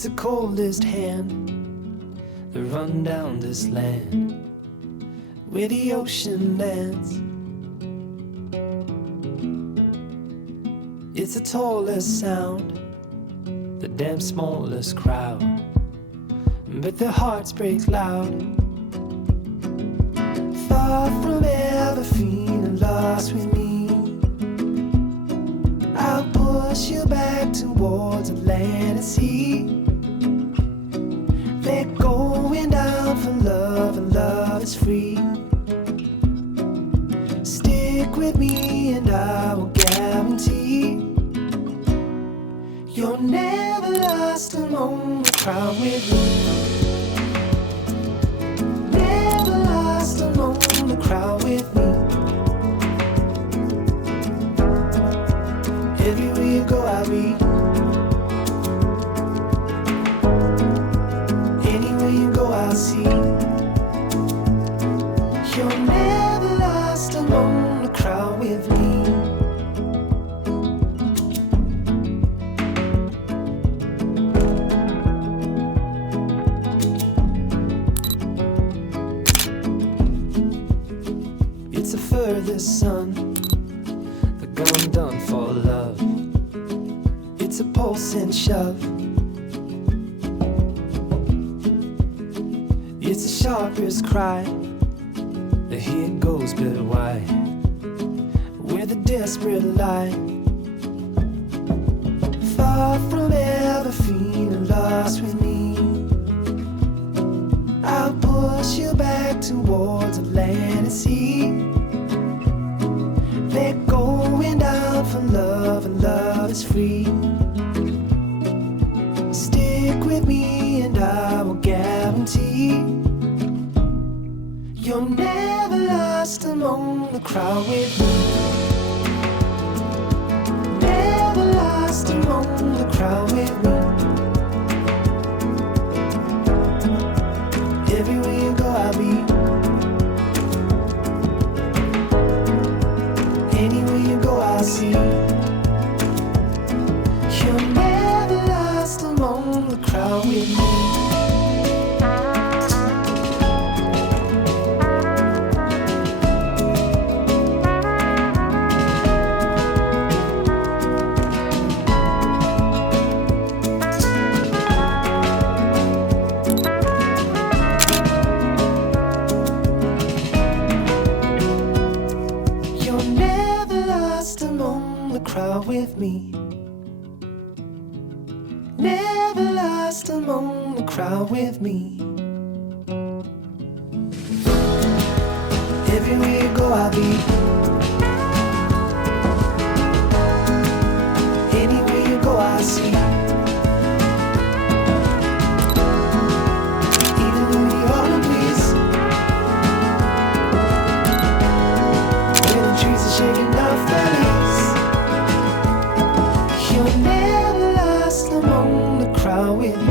It's the coldest hand that run down this land where the ocean lands. It's the tallest sound, the damn smallest crowd, but their hearts break loud. Far from ever feeling lost with me, I'll push you back towards land and sea. Let going down for love, and love is free. Stick with me and I will guarantee you're never lost among the crowd with me. Never lost among the crowd with me. Everywhere you go I'll be. Anywhere you go I'll see. You're never lost among the crowd with me. It's the furthest sun, the gun done for love. It's a pulse and shove. It's the sharpest cry, the here goes but why, where the desperate lie. Far from ever feeling lost with me, I'll push you back towards the land and sea. Let going down for love, and love is free. Stick with me and I will guarantee you're never lost among the crowd with me. Never lost among the crowd with me. Everywhere you go I'll be. Anywhere you go I'll see. You're never lost among the crowd with me. Crowd with me. Never lost among the crowd with me. Everywhere you go I'll be. Anywhere you go I'll see. Even in the autumn breeze, when the trees are shaking off their leaves, you're never lost among the crowd with me.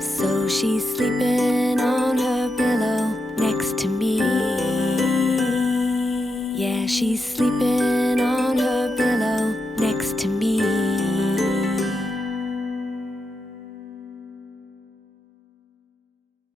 So she's sleeping on her pillow next to me. Yeah, she's sleeping